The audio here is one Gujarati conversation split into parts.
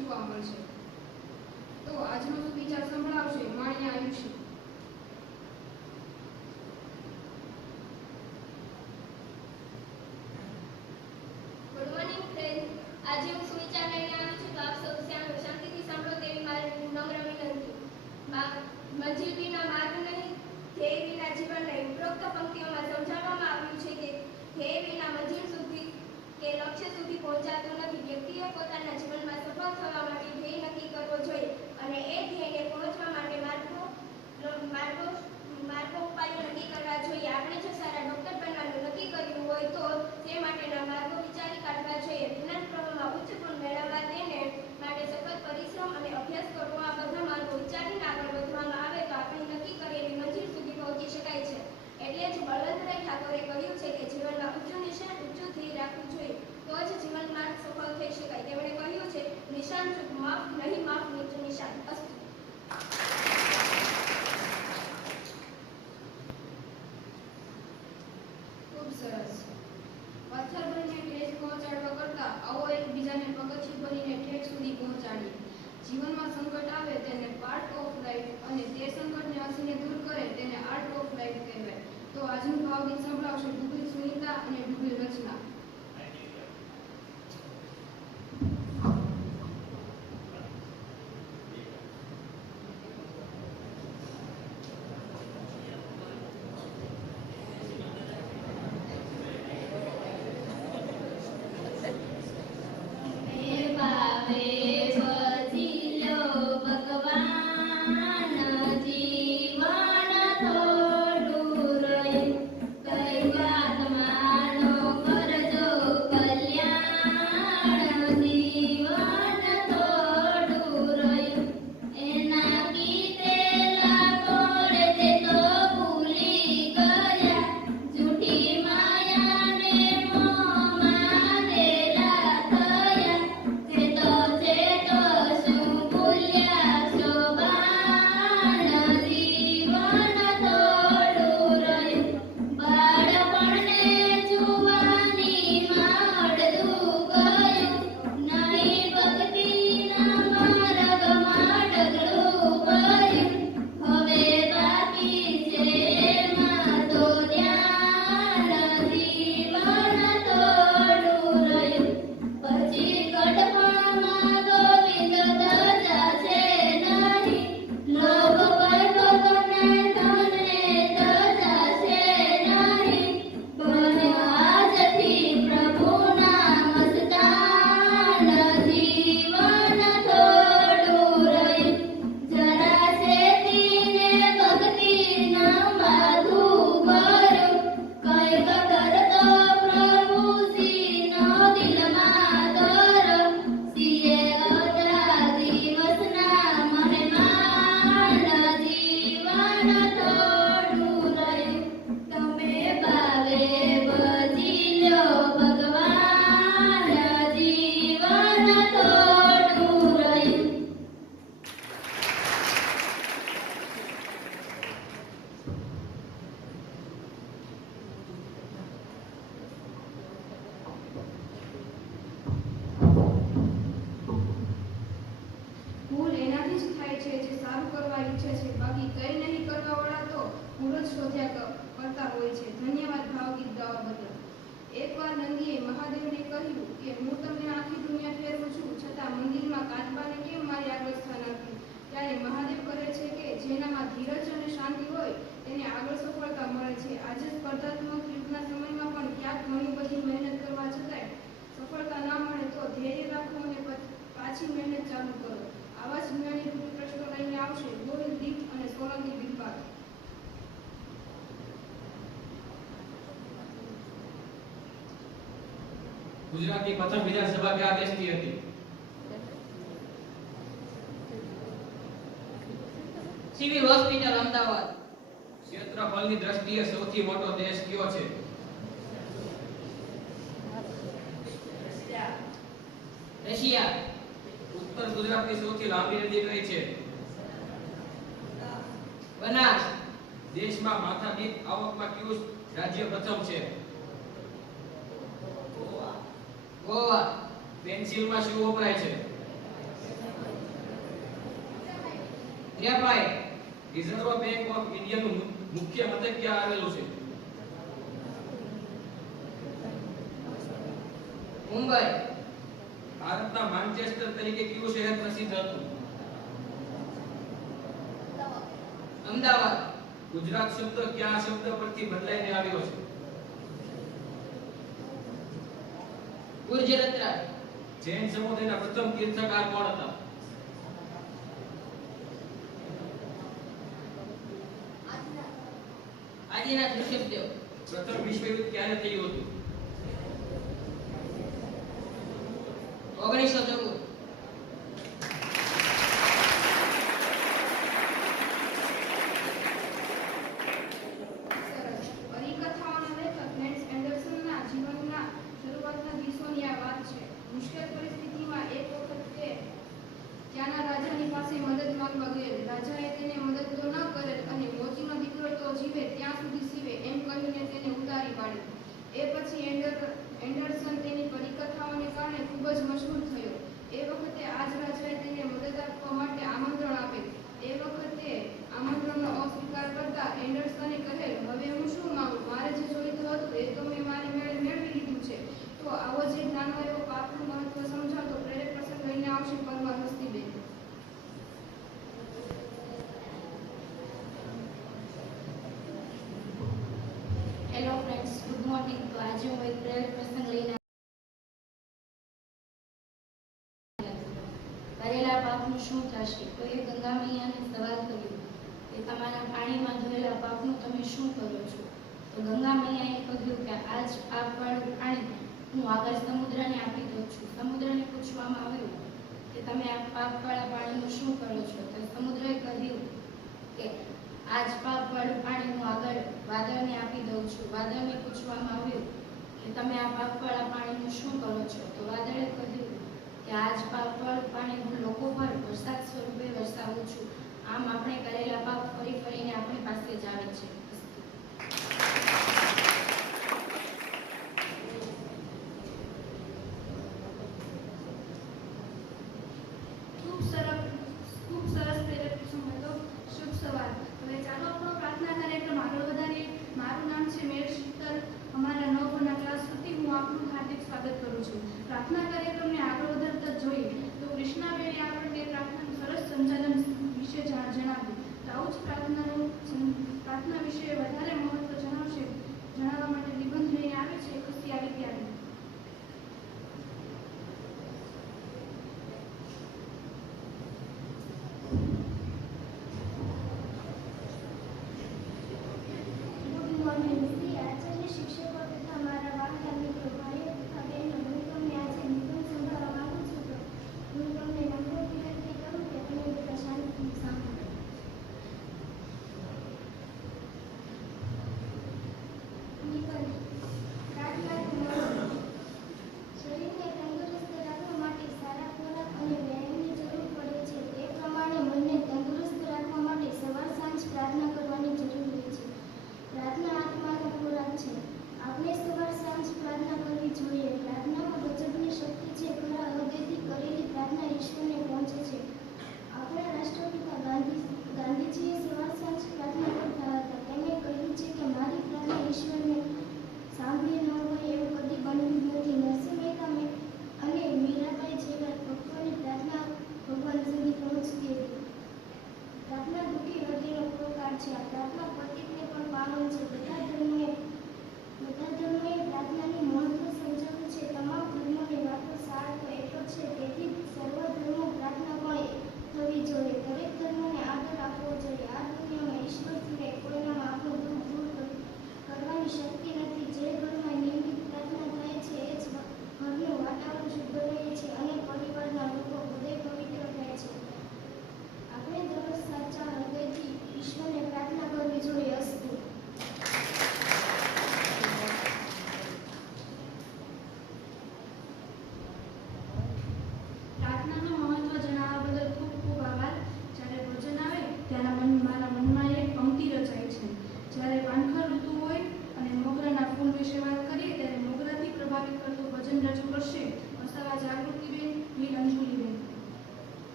જોવા મળશે. તો આજનો સુવિચાર સંભળાવશે આજે હું સુવિચાર લઈને આવી છું તો આપ સૌ શાંતિથી સાંભળો તેવી મારી નમ્ર વિનંતી. મંજિલ વિના માર્ગ નહીં, ધ્યેય વિના જીવન નહીં. ઉપરોક્ત પંક્તિઓમાં સમજાવવામાં આવ્યું છે કે લક્ષ્ય સુધી પહોંચાતું નથી. વ્યક્તિએ પોતાના જીવનમાં ઉત્પન્ન થવા માટે ધ્યેય નક્કી કરવો જોઈએ અને એ ધ્યેયને પહોંચવા માટે માર્ગો માર્ગો માર્ગો ઉપાયો નક્કી કરવા જોઈએ. આપણે જો સારા ડૉક્ટર બનવાનું નક્કી કર્યું હોય તો તે માટેના માર્ગો વિચારી કાઢવા જોઈએ. શાંતિ હોય તેને આગળ સફળતા મળે છે. આજે સ્પર્ધાત્મક યુગના સમયમાં પણ ક્યાંક ઘણી બધી મહેનત કરવા છતાંય સફળતા ના મળે તો ધૈર્ય રાખો અને પાછી મહેનત ચાલુ કરો. આવા જ જ્ઞાની પ્રશ્નો લઈને આવશે ગોવિંદ દીપ અને સોલંકી બિરબા ગુજરાતની પ્રથમ વિધાનસભા કયા દેશની હતી? Civil hospital Ahmedabad. ક્ષેત્રફળની દ્રષ્ટિએ સૌથી મોટો દેશ કયો છે? રશિયા. ઉત્તર ગુજરાતની સૌથી લાંબી નદી કઈ છે? બનાસ. દેશમાં માથાદીઠ આવકમાં કયું રાજ્ય પ્રથમ છે? ગોવા. પેન્સિલમાં શું વપરાય છે? ગ્રેફાઇટ રિઝર્વ બેંક ઓફ ઇન્ડિયાનું મુખ્ય મથક ક્યાં આવેલું છે? મુંબઈ. ભારતના માન્ચેસ્ટર તરીકે કયું શહેર પ્રસિદ્ધ હતું? અમદાવાદ. ગુજરાત શબ્દ કયા શબ્દ પરથી બદલાઈને આવ્યો છે? ગુર્જરત્રા જૈન સમુદાયના પ્રથમ તીર્થકાર કોણ હતા? આદિનાથ ઋષભદેવ પ્રથમ વિશ્વયુદ્ધ ક્યારે થયું હતું? ઓગણીસો ચૌદ સરસ પરિકથાઓના લેખક નેલ્સ એન્ડરસનના જીવનના શરૂઆતના દિવસોની આ વાત છે મુશ્કેલ પરિસ્થિતિમાં એક વખત તે ત્યાંના રાજાની પાસે મદદ માંગવા ગયેલ રાજાએ તેને મદદ તો ન કરેલ અને મોચીનો દીકરો તો જીવે ત્યાં સુધી સીવે એમ કહીને તેને ઉતારી પાડ્યો એ પછી એન્ડર એન્ડરસન તેની પરિકથાઓને કારણે ખૂબ જ મશહૂર થયો એ વખતે આજ રાજાએ તેને મદદ આપવા માટે આમંત્રણ આપેલ એ વખતે આમંત્રણનો અસ્વીકાર કરતા એન્ડરસને કહેલ હવે હું શું માંગુ મારે જે જોઈતું હતું એ તો મેં મારી મેળે મેળવી લીધું છે તો આવો જે નાનો એવો મહત્વ સમજાવતો પ્રેરક પ્રસંગ લઈને આવશે Parmar Hastiben hello friends good morning તો શું થશે? કોઈએ ગંગા મૈયાને સવાલ કર્યો. કે તમારા પાણીમાં ધોયેલા પાપનું તમે શું કરો છો? તો ગંગા મૈયાએ કહ્યું કે આજ આ પાણી હું આગળ સમુદ્રને આપી દઉં છું. સમુદ્રને પૂછવામાં આવ્યું કે તમે આ પાપવાળા પાણીનું શું કરો છો? તો સમુદ્રએ કહ્યું કે આજ પાપવાળું પાણી હું આગળ વાદળને આપી દઉં છું. વાદળને પૂછવામાં આવ્યું કે તમે આ પાપવાળા પાણીનું શું કરો છો? તો વાદળે કહ્યું કે આજ પાપવાળું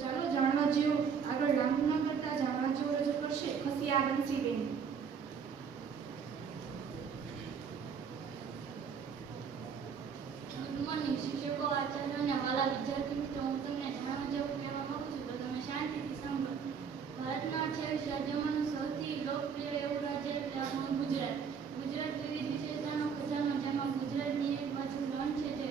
ચાલો જાણવા જેવું આગળ લાંબુ ન કરતા જાણવા જેવું રજૂ કરશે ખસી આગંસી બેન છું તો તમે શાંતિથી સાંભળો. ભારતના અઠ્યાવીસ રાજ્યોમાંનું લોકપ્રિય એવું રાજ્ય ગુજરાત. ગુજરાત વિવિધ વિશેષતાનો ખજાનો જેમાં ગુજરાતની એક બાજુ રણ છે, જે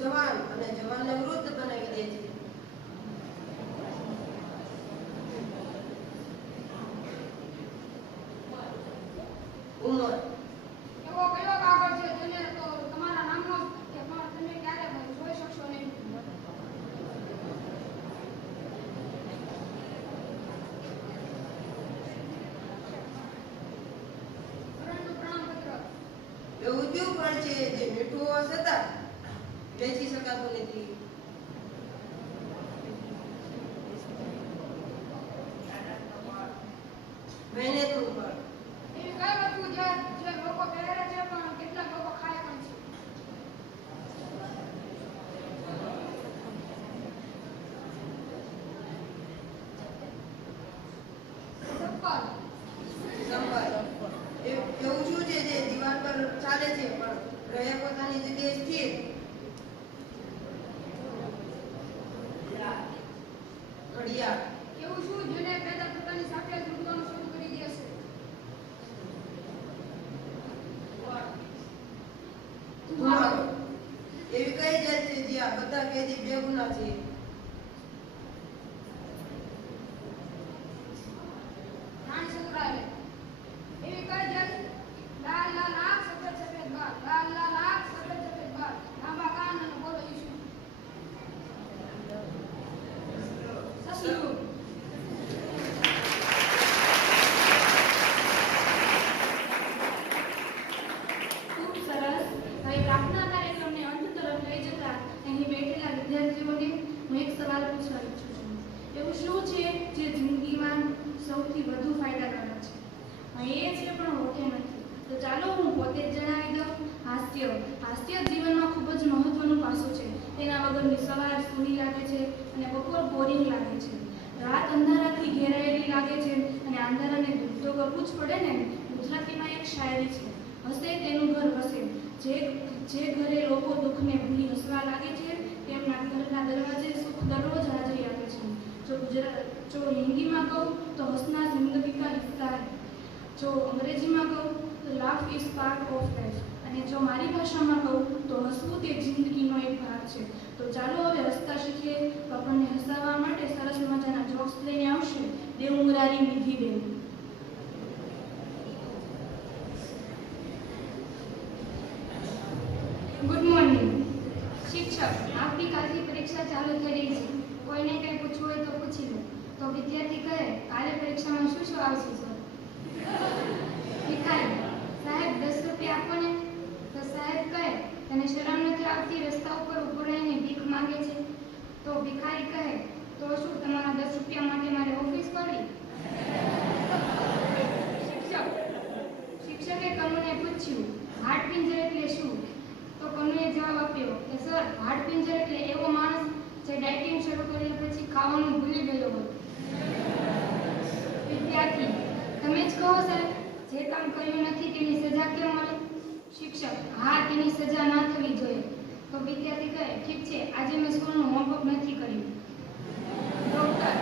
chamaram? દુઃખને ભૂલી હસવા લાગે છે તેમના ઘરના દરવાજે સુખ દરરોજ હાજરી આપે છે. જો ગુજરાત, જો હિન્દીમાં કહું તો હસના જિંદગી કા હિસ્સા હૈ. જો અંગ્રેજીમાં કહું તો laugh is part of life. અને જો મારી ભાષામાં કહું તો હસવું તે જિંદગીનો એક ભાગ છે. તો ચાલો હવે હસતા શીખીએ. તો આપણને હસાવવા માટે સરસ મજાના જોક્સ લઈને આવશે. દેવ મુરારી વિધિ બેન ગુડ મોર્નિંગ શિક્ષક આવતીકાલથી પરીક્ષા ચાલુ થઈ રહી છે. કોઈને કંઈ પૂછવું હોય તો પૂછી લો. તો વિદ્યાર્થી કહે, કાલે પરીક્ષામાં શું શું આવશે, સર? ભિખારી, સાહેબ, દસ રૂપિયા આપો ને. તો સાહેબ કહે, તને શરમ નથી આવતી? રસ્તા ઉપર ઊભો રહીને ભીખ માંગે છે. તો ભિખારી કહે, તો શું, તમારા દસ રૂપિયા માટે મારે ઓફિસ કરવી શિક્ષક, શિક્ષકે કનુને પૂછ્યું, હાડપિંજર એટલે શું? તો કનુએ જવાબ આપ્યો? કે સર હાડપિંજર એટલે એવો માણસ જે ડાયટિંગ શરૂ કર્યા પછી ખાવાનું ભૂલી ગયો હોય. વિદ્યાર્થી, તમે જ કહો સાહેબ જે કામ કર્યું નથી તેની સજા કેમ મળે? શિક્ષક, હા, તેની સજા ના થવી જોઈએ. તો વિદ્યાર્થી કહે, ઠીક છે, આજે મેં સ્કૂલનું હોમવર્ક નથી કર્યું. ડોક્ટર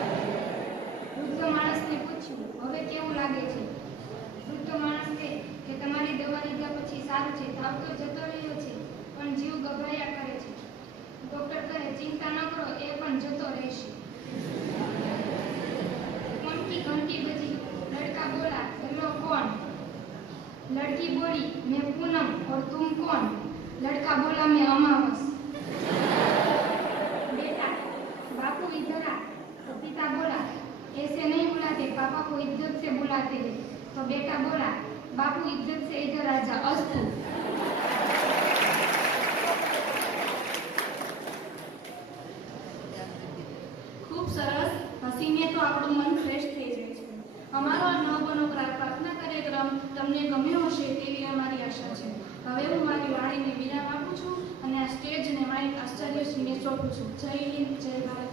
વૃદ્ધ માણસને પૂછ્યું, હવે કેવું લાગે છે? વૃદ્ધ માણસ કે તમારી દવા લીધા પછી સારું છે તાવ તો જતો રહ્યો છે. પણ જીવ ગભરાયા કરે છે ડોક્ટર કહે ચિંતા ન કરો એ પણ જતો રહેશે कौन की घंटी बजी लड़का बोला हेलो कौन लड़की बोली मैं पूनम और तुम कौन लड़का बोला मैं अमावस बेटा बापू इधर आ तो पिता बोला ऐसे नहीं बुलाते पापा को इज्जत से बुलाते हैं तो बेटा बोला बापू इज्जत से इधर आ जा अस्तु તમને ગમ્યો હશે તેવી અમારી આશા છે. હવે હું મારી વાણીને વિરામ આપું છું અને આ સ્ટેજને માઇક આચાર્યશ્રીને સોંપું છું. જય હિન્દ, જય ભારત.